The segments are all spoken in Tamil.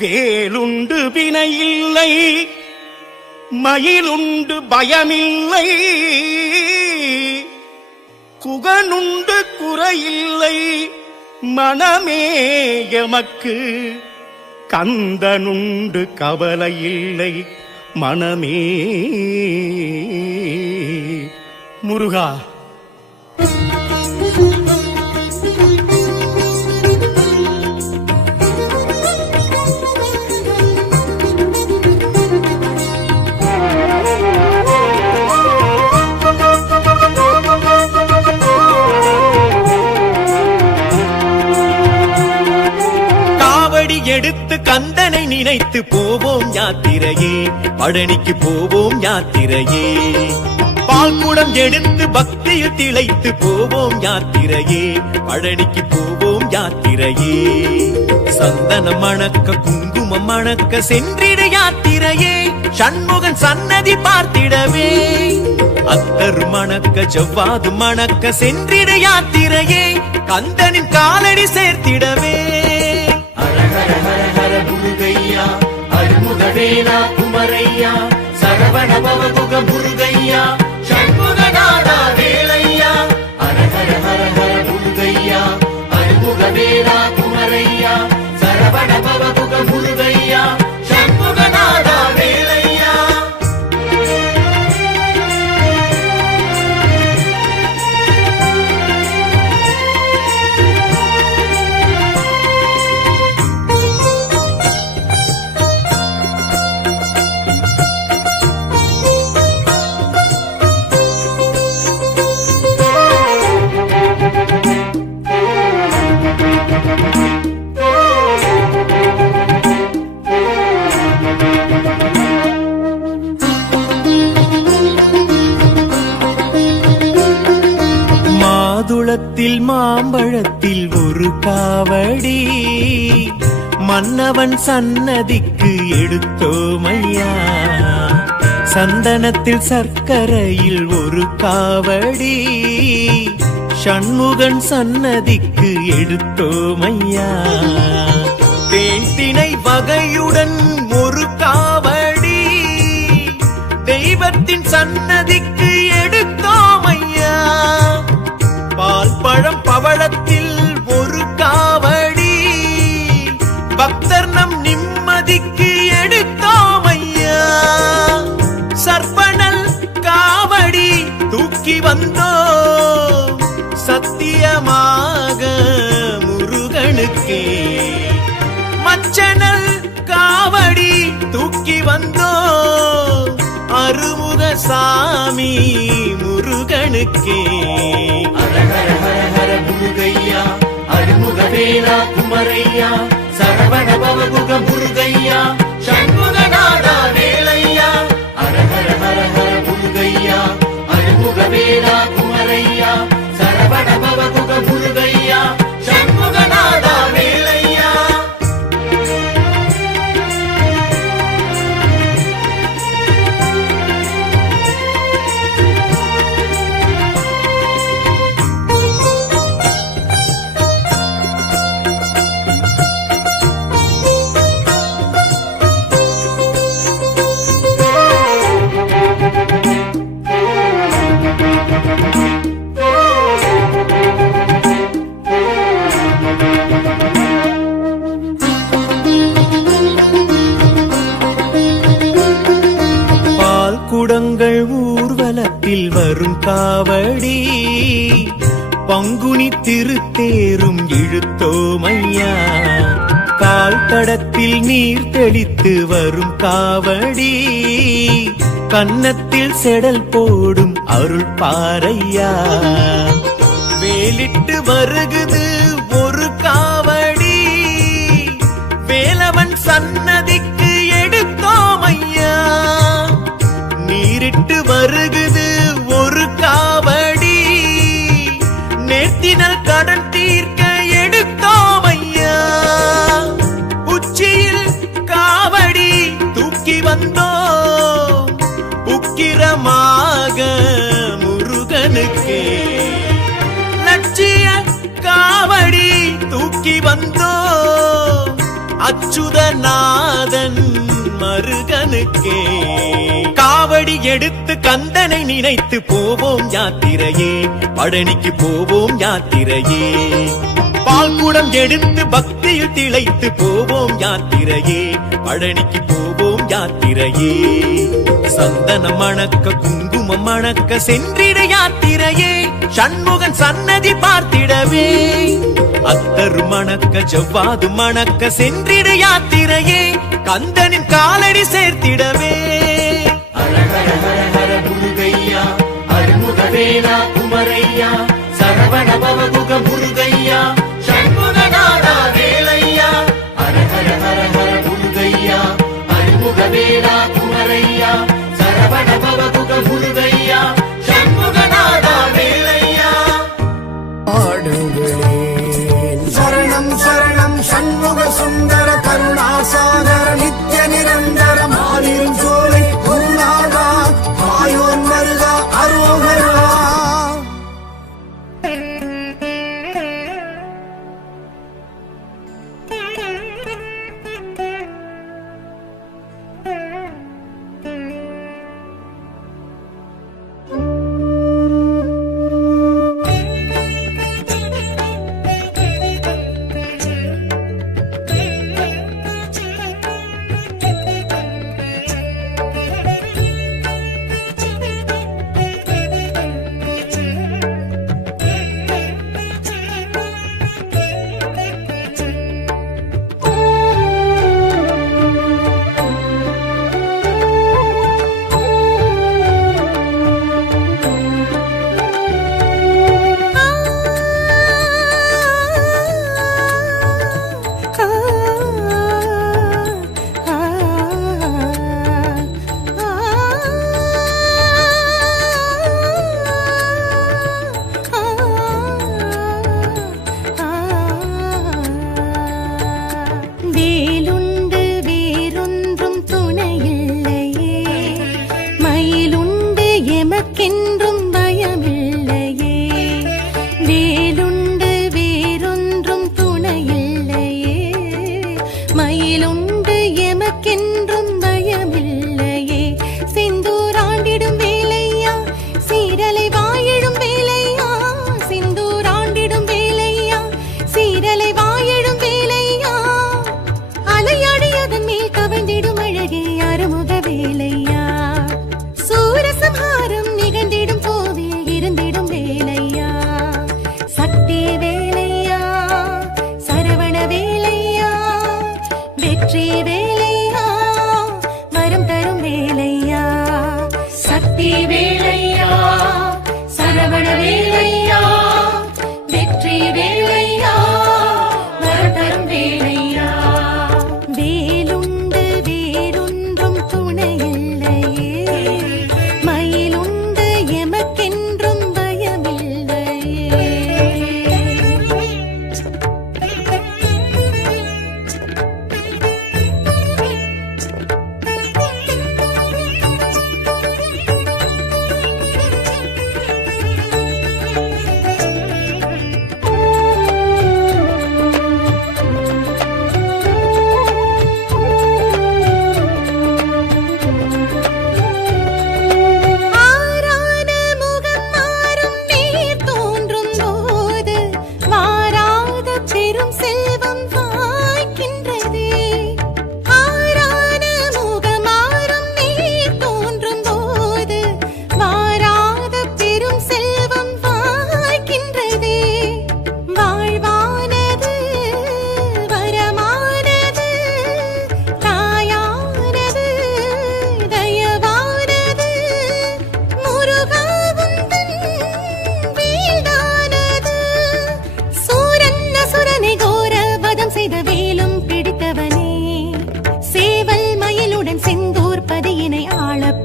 வேலுண்டு வினையில்லை, மயிலுண்டு பயமில்லை, குகனுண்டு குறையில்லை, மனமே எமக்கு கந்தனுண்டு கவலையில்லை, மனமே. முருகா, எடுத்து கந்தனை நினைத்து போவோம் யாத்திரையே, பழனிக்கு போவோம் யாத்திரையே. பால்குடம் எடுத்து பக்தியில் திளைத்து போவோம் யாத்திரையே, பழனிக்கு போவோம் யாத்திரையே. சந்தனம் மணக்க குங்குமம் மணக்க சென்றிட யாத்திரையே, சண்முகன் சன்னதி பார்த்திடவே. அத்தர் மணக்க ஜவ்வாது மணக்க சென்றிட யாத்திரையே, கந்தனின் காலடி சேர்த்திடவே. ஹர ஹர ஹர முருகையா, அருமுகவேலா குமரையா, சரவண பவகுக முருகையா, சண்முகநாதா வேலையா. ஹர ஹர ஹர ஹர முருகையா, அருமுகவேலா குமரையா, சரவண பவகுக முருகையா, சண்முகநாதா வேலையா. மாதுளத்தில் மாம்பழத்தில் ஒரு காவடி, மன்னவன் சன்னதிக்கு எடுத்தோமையா. சந்தனத்தில் சர்க்கரையில் ஒரு காவடி, சண்முகன் சன்னதிக்கு எடுத்தோமையா. தேன் திணை வகையுடன் ஒரு காவடி, தெய்வத்தின் சன்னதிக்கு எடுத்தோமையா. பால் பழம் பவளத்தில் ஒரு காவடி, பக்தர் நம் நிம்மதிக்கு எடுத்தோமையா. சர்ப்பணல் காவடி தூக்கி வந்தோம் சத்தியமாக முருகனுக்கே. மச்சனல் காவடி தூக்கி வந்தோம் அருமுக சாமி முருகனுக்கே. ஹர ஹர ஹர ஹர முருகையா, அருமுகவேலா குமரையா, சரவண பவகுக முருகையா, சண்முகநாதா வேலையா. ஹர ஹர ஹர ஹர முருகையா, அருமுகவேலா குமரையா, சரவண பவகுக முருகையா, சண்முகநாதா வேலையா. குடங்கள் ஊர்வலத்தில் வரும் காவடி, பங்குனி திருத்தேரும் இழுத்தோமையா. கால் தடத்தில் நீர் தெளித்து வரும் காவடி, கன்னத்தில் செடல் போடும் அருள் பாறையா. வேலிட்டு வருகுது ஒரு காவடி, வேலவன் சன்னதிக்கு எடுத்தோமையா. நீரிட்டு வருகுது ஒரு காவடி, நேர்த்தினல் கடன் தீர்க்க எடுத்தோமையா. உச்சியில் காவடி தூக்கி வந்தோம் உக்கிரமாக முருகனுக்கே. லட்சிய காவடி தூக்கி வந்தோம் அச்சுதநாதன் மருகனுக்கே காவடி எடுத்து கந்தனை நினைத்து போவோம் யாத்திரையே, பழனிக்கு போவோம் யாத்திரையே. பால்குடம் எடுத்து பக்தியில் திளைத்து போவோம் யாத்திரையே, பழனிக்கு போவோம் யாத்திரையே. சந்தனம் மணக்க குங்குமம் மணக்க சென்றிட யாத்திரையே, சண்முகன் சன்னதி பார்த்திடவே. அத்தரு மணக்க ஜவ்வாது மணக்க சென்றிட யாத்திரையே, கந்தனின் காலடி சேர்த்திடவே. ஹர ஹர ஹர ஹர முருகையா, அருமுகவேலா குமரையா, சரவண பவகுக முருகையா, சண்முகநாதா வேலையா. ஹர ஹர ஹர ஹர முருகையா, அருமுகவேலா குமரையா, சரவண பவகுக முருகையா, சண்முகநாதா வேலையா. சரணம் சரணம் சண்முக சுந்தர கருணாசாகர நித்ய நிரந்தர மாலிரும் சோலை குருநாதா மாயோன் மருகா அரோகரா.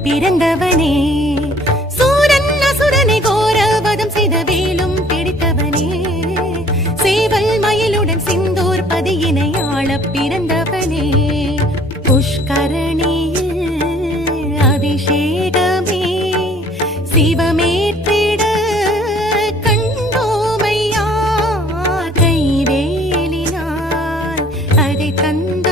பிறந்தவனே சூரன் அசுரனை கோரவதம் செய்த வேலும் பிடித்தவனே சேவல் மயிலுடன் சிந்தூர் பதியினை ஆளப் பிறந்தவனே புஷ்கரணியில் அபிஷேகமே சிவமேற்றிட கண்டோமையா கைவேலினால் அதை தந்த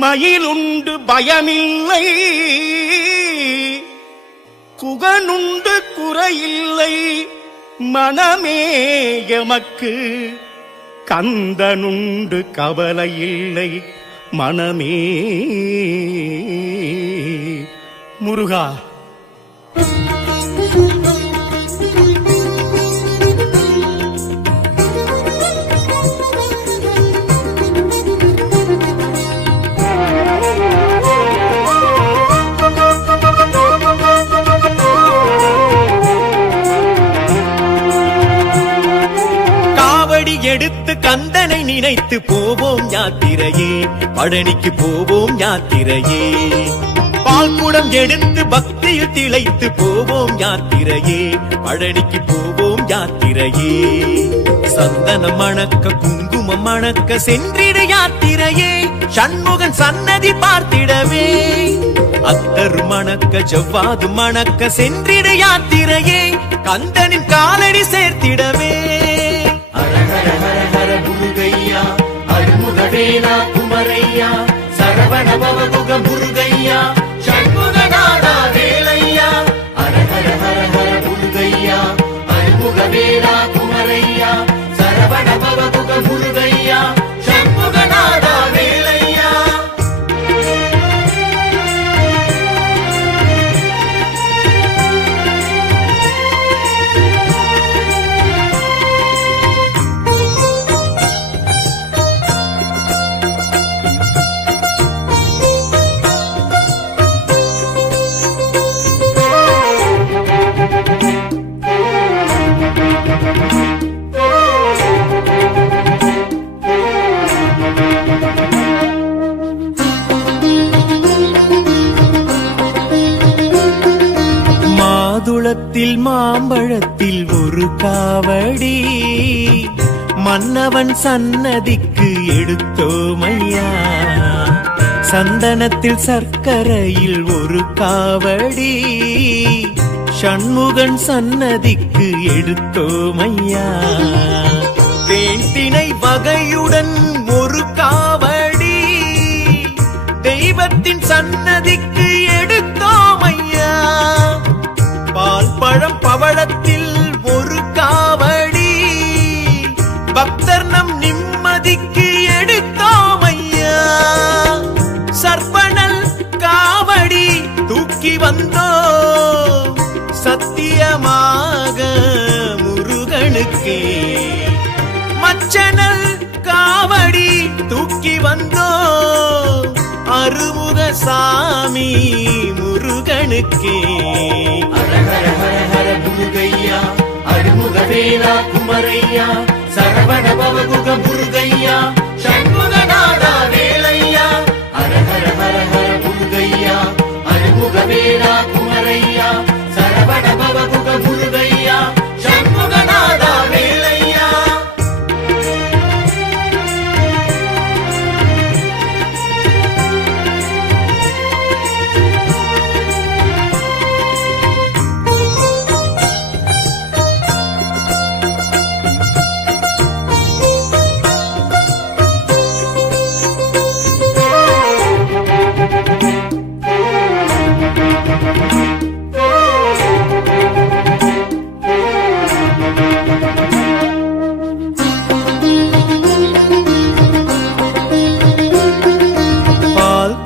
மயிலுண்டு பயமில்லை, குகனுண்டு குறையில்லை, மனமே எமக்கு கந்தனுண்டு கவலையில்லை, மனமே முருகா. எடுத்து கந்தனை நினைத்து போவோம் யாத்திரையே, பழனிக்கு போவோம் யாத்திரையே. பால்குடம் எடுத்து பக்தியில் திளைத்து போவோம் யாத்திரையே, பழனிக்கு போவோம் யாத்திரையே. சந்தனம் மணக்க குங்குமம் மணக்க சென்றிட யாத்திரையே, சண்முகன் சன்னதி பார்த்திடவே. அத்தர் மணக்க ஜவ்வாது மணக்க சென்றிட யாத்திரையே, கந்தனின் காலடி சேர்த்திடவே. ஹர ஹர ஹர முருகையா, அருமுகவேலா குமரையா, சரவண பவகுக முருகையா, சண்முகநாதா வேலையா. ஹர ஹர ஹர ஹர முருகையா, அருமுகவேலா குமரையா, சரவண பவகுக முருகையா, சண்முகநாதா வேலையா. மாதுளத்தில் மாம்பழத்தில் ஒரு காவடி, மன்னவன் சன்னதிக்கு எடுத்தோமையா. சந்தனத்தில் சர்க்கரையில் ஒரு காவடி, சண்முகன் சன்னதிக்கு எடுத்தோமையா. தேன்தினை வகையுடன் ஒரு காவடி, தெய்வத்தின் சன்னதிக்கு எடுத்தோமையா. பால் பழம் பவளத்தில் ஒரு காவடி, பக்தர் நம் நிம்மதிக்கு எடுத்தோமையா. சர்ப்பணல் காவடி தூக்கி வந்தோம் சத்தியமாக முருகனுக்கே. மச்சனல் காவடி தூக்கி வந்தோம் அருமுக சாமி முருகனுக்கே. ஹர ஹர ஹர ஹர முருகையா, அருமுகவேலா குமரையா, சரவண பவகுக முருகையா, சண்முகநாதா வேலையா. ஹர ஹர ஹர ஹர முருகையா, அருமுகவேலா குமரையா, சரவண பவகுக முருகையா, சண்முகநாதா வேலையா.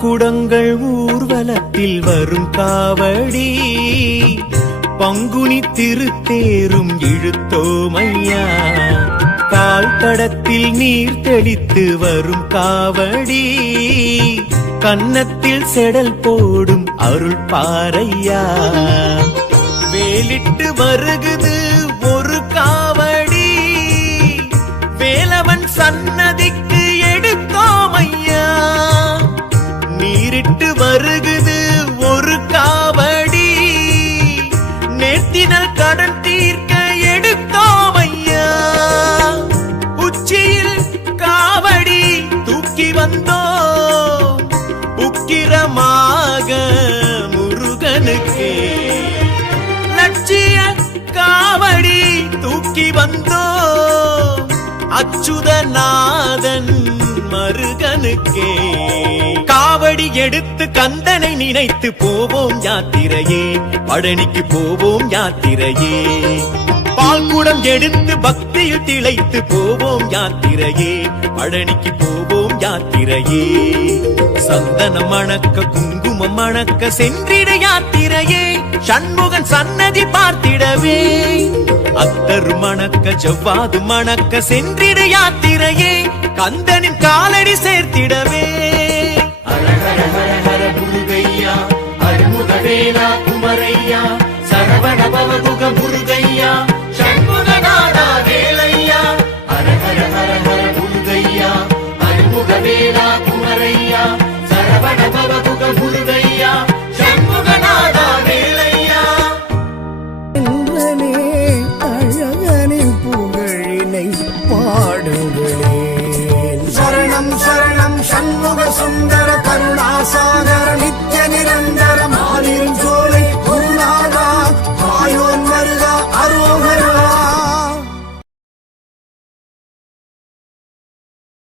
குடங்கள் ஊர்வலத்தில் வரும் காவடி, பங்குனி திருத்தேரும் இழுத்தோமையா. கால் தடத்தில் நீர் தெளித்து வரும் காவடி, கன்னத்தில் செடல் போடும் அருள் பாறையா. வேலிட்டு வருகுது ஒரு காவடி, வேலவன் சன்னதிக்கு எடுத்தோமையா. நீரிட்டு வருகுது ஒரு காவடி, நேர்த்தினல் கடன் தீர்க்க எடுத்தோமையா. உச்சியில் காவடி தூக்கி வந்தோம் உக்கிரமாக முருகனுக்கே. லட்சிய காவடி தூக்கி வந்தோம் அச்சுதநாதன் மருகனுக்கே. காலடி எடுத்து கந்தனை நினைத்து போவோம் யாத்திரையே, பழனிக்கு போவோம் யாத்திரையே. பால்குடம் எடுத்து பக்தியில் திளைத்து போவோம் யாத்திரையே, பழனிக்கு போவோம் யாத்திரையே. சந்தனம் மணக்க குங்குமம் மணக்க சென்றிட யாத்திரையே, சண்முகன் சன்னதி பார்த்திடவே. அத்தரு மணக்க ஜவ்வாது மணக்க சென்றிட யாத்திரையே, கந்தனின் காலடி சேர்த்திடவே. ஹர ஹர ஹர ஹர முருகையா அருமுகவேலா குமரையா சரவண பவகுக முருகையா சண்முகநாதா வேலையா. ஹர ஹர ஹர ஹர முருகையா அருமுகவேலா குமரையா சரவண பவகுக